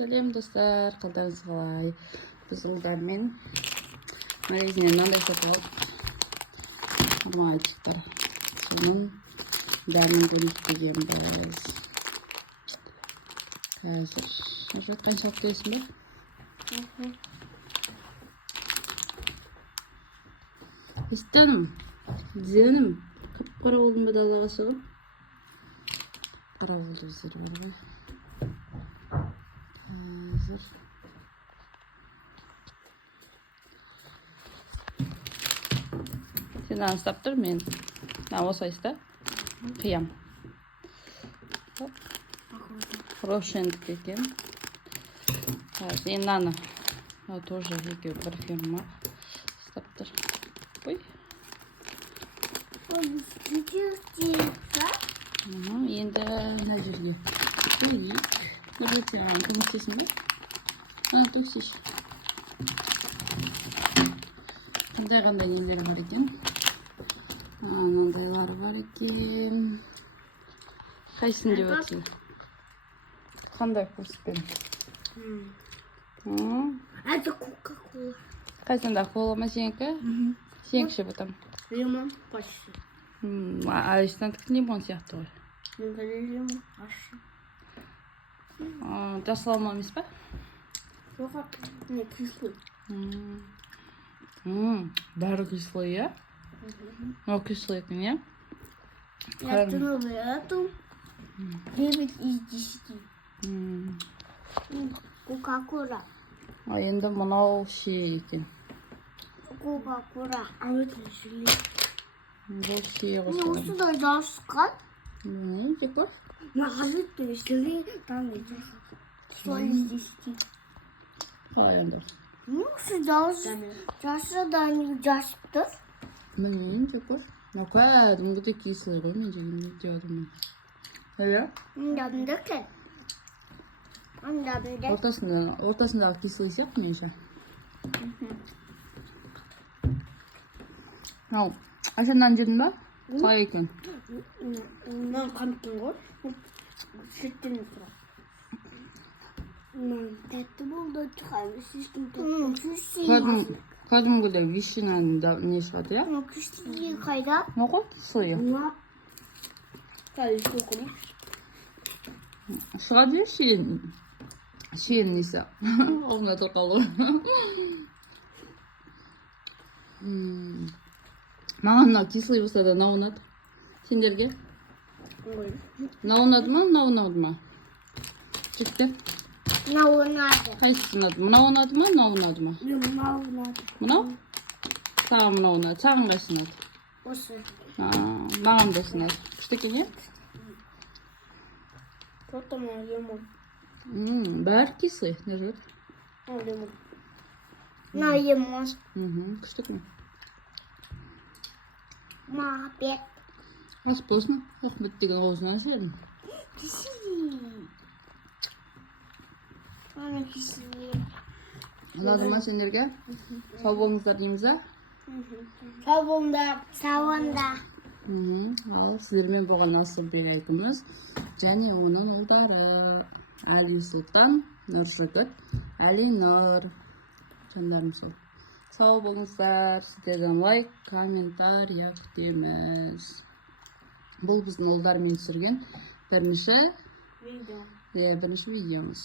Сәлем достар, қалдарыңыз қалай? Біз ұлдармен магазиннен мынандай сатып алып алмайчықтар. Соның дәрмен көмектегенбіз. Қазір жұрт қаншалық дейсің бе? Истаным, зенім, қып-қара болдың ба далаға шығып? Қара болды өздері бар ғой. Қазір сен аны ұстап тұр, мен осы айста қиям. Рошендік екен. Енді аны тоже екеу бір фирма ұстап тұр. Ой. Енді мына жерге қойып. Нұржет, саған көмектесің бе? Төксеш. Қандай нелері бар екен? Мынандайлары бар екен. Қайсысын деп отырсың? Қандай вкуспен? Это кока-кола. Қайсында кола ма сенікі? Сенікі ше бұтам? Лимон почти. А үстіндікі лимон сияқты ғой. Менде лимон ащы. Жасалма емес па? Жоқ, не кислый. Бәрі кислый, иә? О, кислый екен, иә? Я оценила эту 9 из 10. Кока-кола. Енді мынау шие екен. Кока-кола. А это желе. Бұл шие Не, қосылған. сюда дашка. Не, жек бар? Нағажетті желе. Там идешь. 100 из 10. Қалай енді? Ну, сюда жасы да не жасып тұр. Білмеймін, жек бар. Кәдімгідей кислый ғой, мен жегенде деп отырмын. Иә? Дабында кәл. Дабында. Ортасындағы кислый сияқты менше. Ау, ашандан жедің ба? Қалай екен? Мен қанттың ғой. Шеттен сұра. Тәтті болды, шығаймыз. Ешкім тәтті. Кәдімгідей вишенаның не шығады, иә? Күштіге қайда? Оғы, кислый. Қай, көкім. Шығады, шиен несі. Оғына тұрқалы. Маған мынау кислый болса да мынау ұнады. Сендерге? Мынау ұнады ма, мынау ұнады ма? Жігіттер? Мынау ұнады. Қайсысы ұнады? Мынау ұнады ма, мынау ұнады ма? Мынау ұнады. Мынау? Саған мынау ұнады. Саған қайсысы ұнады? Осы. Маған да ұнады. Күшті екен, иә? Просто мына лимон. Бәрі кислый, не жұрт? Лимон. Мына лимон. Күшті екен. Мапет. Ас болсын, Ахмет деген аузынан жібердің. Киселі. Ана киселі. Ұнады ма сендерге? Сау болыңыздар дейміз, а? Сауында. Ал сіздермен болған Асылбек айкымыз және оның ұлдары Әли Сұлтан, Нұржігіт, Әлинұр. Жандарым сол. Сау болыңыздар, сіздерден лайк, комментария күтеміз. Бұл біздің ұлдармен түсірген бірінші видеомыз.